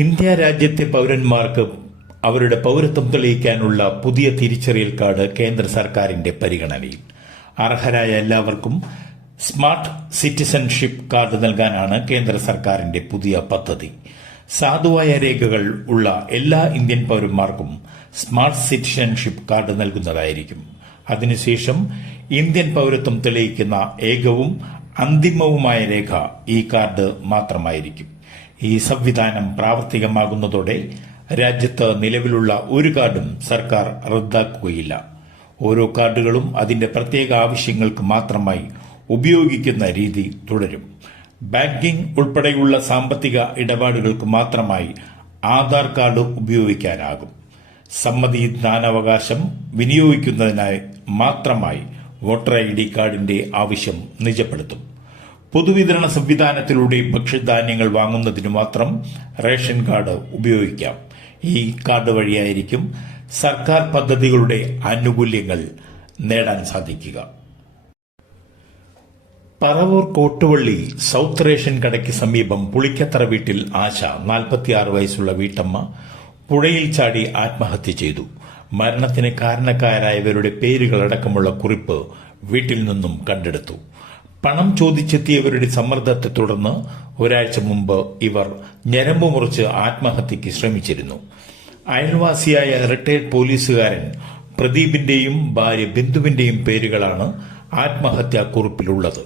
India രാജ്യത്തെ പൗരന്മാർക്ക് അവരുടെ പൗരത്വം തെളിയിക്കാനുള്ള പുതിയ തിരിച്ചറിയൽ കാർഡ് കേന്ദ്ര സർക്കാരിന്റെ പരിഗണനയിൽ. അർഹരായ എല്ലാവർക്കും സ്മാർട്ട് സിറ്റിസൺഷിപ്പ് കാർഡ് നൽകാനാണ് കേന്ദ്ര സർക്കാരിന്റെ പുതിയ പദ്ധതി. സാധുവായ രേഖകൾ ഉള്ള എല്ലാ ഇന്ത്യൻ പൗരന്മാർക്കും സ്മാർട്ട് സിറ്റിസൺഷിപ്പ് കാർഡ് നൽകുന്നതായിരിക്കും. അതിനുശേഷം ഇന്ത്യൻ പൗരത്വം തെളിയിക്കുന്ന ഏകവും അന്തിമവുമായ രേഖ ഈ കാർഡ് മാത്രമായിരിക്കും. ഈ സംവിധാനം പ്രാവർത്തികമാകുന്നതോടെ രാജ്യത്ത് നിലവിലുള്ള ഒരു കാർഡും സർക്കാർ റദ്ദാക്കുകയില്ല. ഓരോ കാർഡുകളും അതിന്റെ പ്രത്യേക ആവശ്യങ്ങൾക്ക് മാത്രമായി ഉപയോഗിക്കുന്ന രീതി തുടരും. ബാങ്കിംഗ് ഉൾപ്പെടെയുള്ള സാമ്പത്തിക ഇടപാടുകൾക്ക് മാത്രമായി ആധാർ കാർഡ് ഉപയോഗിക്കാനാകും. സമ്മതിദാനാവകാശം വിനിയോഗിക്കുന്നതിനായി മാത്രമായി വോട്ടർ ID കാർഡിന്റെ ആവശ്യം നിജപ്പെടുത്തും. പൊതുവിതരണ സംവിധാനത്തിലൂടെ ഭക്ഷ്യധാന്യങ്ങൾ വാങ്ങുന്നതിന് മാത്രം റേഷൻ കാർഡ് ഉപയോഗിക്കാം. ഈ കാർഡ് വഴിയായിരിക്കും സർക്കാർ പദ്ധതികളുടെ ആനുകൂല്യങ്ങൾ നേടാൻ സാധിക്കുക. പറവൂർ കോട്ടുവള്ളി സൗത്ത് റേഷൻ കടയ്ക്ക് സമീപം പുളിക്കത്തറ വീട്ടിൽ ആശ 46 വയസ്സുള്ള വീട്ടമ്മ പുഴയിൽ ചാടി ആത്മഹത്യ ചെയ്തു. മരണത്തിന് കാരണക്കാരായവരുടെ പേരുകളടക്കമുള്ള കുറിപ്പ് വീട്ടിൽ നിന്നും കണ്ടെടുത്തു. പണം ചോദിച്ചെത്തിയവരുടെ സമ്മർദ്ദത്തെ തുടർന്ന് ഒരാഴ്ച മുമ്പ് ഇവർ ഞരമ്പ് മുറിച്ച് ആത്മഹത്യയ്ക്ക് ശ്രമിച്ചിരുന്നു. അയൽവാസിയായ റിട്ടയർഡ് പോലീസുകാരൻ പ്രദീപിന്റെയും ഭാര്യ ബിന്ദുവിന്റെയും പേരുകളാണ് ആത്മഹത്യാ കുറിപ്പിലുള്ളത്.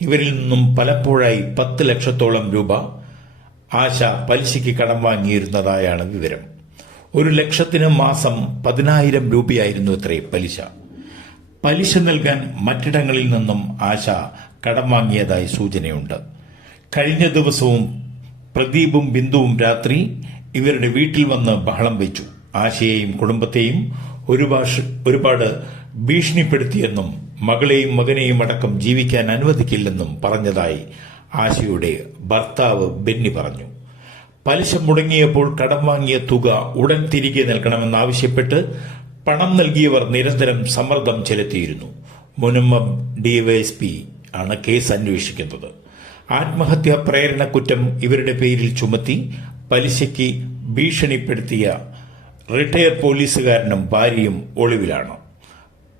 ഇവരിൽ നിന്നും പലപ്പോഴായി 10 ലക്ഷത്തോളം രൂപ ആശ പലിശയ്ക്ക് കടം വാങ്ങിയിരുന്നതായാണ് വിവരം. 1 ലക്ഷത്തിന് മാസം 10,000 രൂപയായിരുന്നു ഇത്രേ പലിശ. പലിശ നൽകാൻ മറ്റിടങ്ങളിൽ നിന്നും ആശ കടം വാങ്ങിയതായി സൂചനയുണ്ട്. കഴിഞ്ഞ ദിവസവും പ്രദീപും ബിന്ദുവും രാത്രി ഇവരുടെ വീട്ടിൽ വന്ന് ബഹളം വെച്ചു. ആശയെയും കുടുംബത്തെയും ഒരുപാട് ഭീഷണിപ്പെടുത്തിയെന്നും മകളെയും മകനെയും അടക്കം ജീവിക്കാൻ അനുവദിക്കില്ലെന്നും പറഞ്ഞതായി ആശയുടെ ഭർത്താവ് ബെന്നി പറഞ്ഞു. പലിശ മുടങ്ങിയപ്പോൾ കടം വാങ്ങിയ തുക ഉടൻ തിരികെ നൽകണമെന്നാവശ്യപ്പെട്ട് പണം നൽകിയവർ നിരന്തരം സമ്മർദ്ദം ചെലുത്തിയിരുന്നു. മുനമ്പം DYSP ആണ് കേസ് അന്വേഷിക്കുന്നത്. ആത്മഹത്യാ പ്രേരണ കുറ്റം ഇവരുടെ പേരിൽ ചുമത്തി പലിശയ്ക്ക് ഭീഷണിപ്പെടുത്തിയ റിട്ടയർഡ് പോലീസുകാരനും ഭാര്യയും ഒളിവിലാണ്.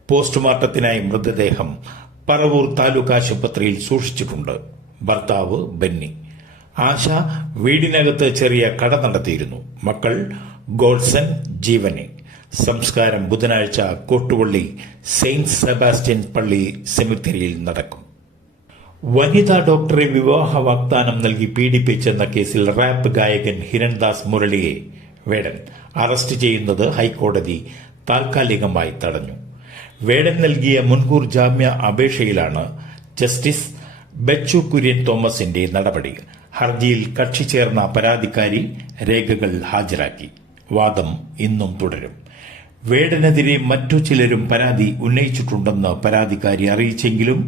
പോസ്റ്റ്മോർട്ടത്തിനായി മൃതദേഹം പറവൂർ താലൂക്ക് ആശുപത്രിയിൽ സൂക്ഷിച്ചിട്ടുണ്ട്. ഭർത്താവ് ബെന്നി. ആശ വീടിനകത്ത് ചെറിയ കട നടത്തിയിരുന്നു. മക്കൾ ഗോഡ്സൺ, ജീവനി. സംസ്കാരം ബുധനാഴ്ച കോട്ടുവള്ളി സെയിന്റ് സെബാസ്റ്റ്യൻ പള്ളി സെമിത്തേരിയിൽ നടക്കും. വനിതാ ഡോക്ടറെ വിവാഹ വാഗ്ദാനം നൽകി പീഡിപ്പിച്ചെന്ന കേസിൽ റാപ്പ് ഗായകൻ ഹിരൺദാസ് മുരളിയെ വേടൻ അറസ്റ്റ് ചെയ്യുന്നത് ഹൈക്കോടതി താൽക്കാലികമായി തടഞ്ഞു. വേടൻ നൽകിയ മുൻകൂർ ജാമ്യ അപേക്ഷയിലാണ് ജസ്റ്റിസ് ബെച്ചു കുര്യൻ തോമസിന്റെ നടപടി. ഹർജിയിൽ കക്ഷി ചേർന്ന പരാതിക്കാരി രേഖകൾ ഹാജരാക്കി. വാദം ഇന്നും തുടരും. വേടനെതിരെ മറ്റു ചിലരും പരാതി ഉന്നയിച്ചിട്ടുണ്ടെന്ന് പരാതിക്കാരി അറിയിച്ചെങ്കിലും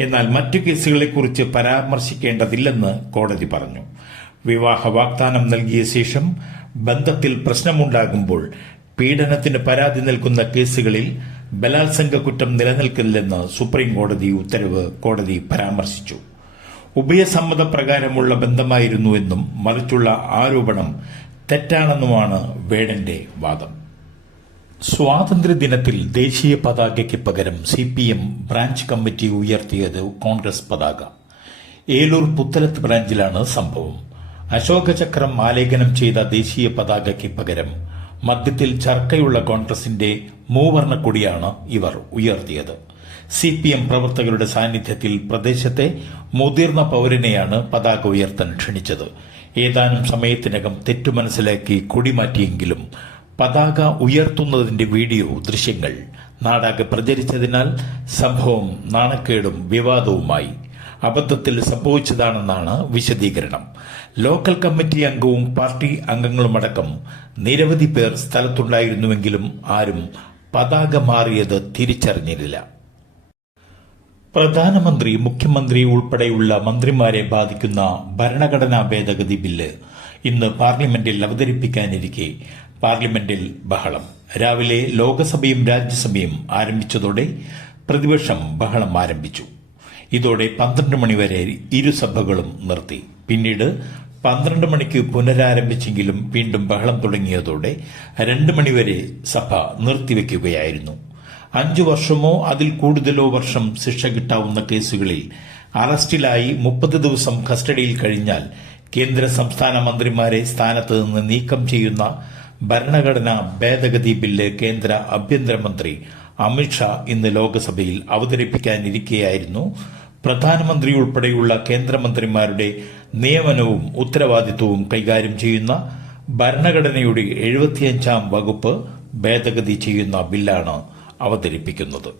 എന്നാൽ മറ്റു കേസുകളെക്കുറിച്ച് പരാമർശിക്കേണ്ടതില്ലെന്ന് കോടതി പറഞ്ഞു. വിവാഹ വാഗ്ദാനം നൽകിയ ശേഷം ബന്ധത്തിൽ പ്രശ്നമുണ്ടാകുമ്പോൾ പീഡനത്തിന് പരാതി നൽകുന്ന കേസുകളിൽ ബലാത്സംഗ കുറ്റം നിലനിൽക്കില്ലെന്ന് സുപ്രീം കോടതി ഉത്തരവ് കോടതി പരാമർശിച്ചു. ഉഭയസമ്മതപ്രകാരമുള്ള ബന്ധമായിരുന്നുവെന്നും മറിച്ചുള്ള ആരോപണം തെറ്റാണെന്നുമാണ് വേടന്റെ വാദം. സ്വാതന്ത്ര്യദിനത്തിൽ ദേശീയ പതാകയ്ക്ക് പകരം CPM ബ്രാഞ്ച് കമ്മിറ്റി ഉയർത്തിയത് കോൺഗ്രസ് പതാക. ഏലൂർ പുത്തലത്ത് ബ്രാഞ്ചിലാണ് സംഭവം. അശോകചക്രം ആലേഖനം ചെയ്ത ദേശീയ പതാകയ്ക്ക് പകരം മധ്യത്തിൽ ചർക്കയുള്ള കോൺഗ്രസിന്റെ മൂവർണ്ണ കൊടിയാണ് ഇവർ ഉയർത്തിയത്. CPM പ്രവർത്തകരുടെ സാന്നിധ്യത്തിൽ പ്രദേശത്തെ മുതിർന്ന പൌരനെയാണ് പതാക ഉയർത്താൻ ക്ഷണിച്ചത്. ഏതാനും സമയത്തിനകം തെറ്റു മനസ്സിലാക്കി കൊടിമാറ്റിയെങ്കിലും പതാക ഉയർത്തുന്നതിന്റെ വീഡിയോ ദൃശ്യങ്ങൾ നാടാകെ പ്രചരിച്ചതിനാൽ സംഭവം നാണക്കേടും വിവാദവുമായി. അബദ്ധത്തിൽ സംഭവിച്ചതാണെന്നാണ് വിശദീകരണം. ലോക്കൽ കമ്മിറ്റി അംഗവും പാർട്ടി അംഗങ്ങളുമടക്കം നിരവധി പേർ സ്ഥലത്തുണ്ടായിരുന്നുവെങ്കിലും ആരും പതാക മാറിയത് തിരിച്ചറിഞ്ഞില്ല. പ്രധാനമന്ത്രി, മുഖ്യമന്ത്രി ഉൾപ്പെടെയുള്ള മന്ത്രിമാരെ ബാധിക്കുന്ന ഭരണഘടനാ ഭേദഗതി ബില്ല് ഇന്ന് പാർലമെന്റിൽ അവതരിപ്പിക്കാനിരിക്കെ പാർലമെന്റിൽ ബഹളം. രാവിലെ ലോക്സഭയും രാജ്യസഭയും ആരംഭിച്ചതോടെ പ്രതിപക്ഷം ബഹളം ആരംഭിച്ചു. ഇതോടെ 12 മണിവരെ ഇരുസഭകളും നിർത്തി. പിന്നീട് 12 മണിക്ക് പുനരാരംഭിച്ചെങ്കിലും വീണ്ടും ബഹളം തുടങ്ങിയതോടെ 2 മണിവരെ സഭ നിർത്തിവെക്കുകയായിരുന്നു. 5 വർഷമോ അതിൽ കൂടുതലോ വർഷം ശിക്ഷ കിട്ടാവുന്ന കേസുകളിൽ അറസ്റ്റിലായി 30 ദിവസം കസ്റ്റഡിയിൽ കഴിഞ്ഞാൽ കേന്ദ്ര സംസ്ഥാന മന്ത്രിമാരെ സ്ഥാനത്ത് നിന്ന് നീക്കം ചെയ്യുന്ന ഭരണഘടനാ ഭേദഗതി ബില്ല് കേന്ദ്ര ആഭ്യന്തരമന്ത്രി അമിത്ഷാ ഇന്ന് ലോക്സഭയിൽ അവതരിപ്പിക്കാനിരിക്കെയായിരുന്നു പ്രധാനമന്ത്രി ഉൾപ്പെടെയുള്ള കേന്ദ്രമന്ത്രിമാരുടെ നിയമനവും ഉത്തരവാദിത്വവും കൈകാര്യം ചെയ്യുന്ന ഭരണഘടനയുടെ 75-ാം വകുപ്പ് ഭേദഗതി ചെയ്യുന്ന ബില്ലാണ് അവതരിപ്പിക്കുന്നത്.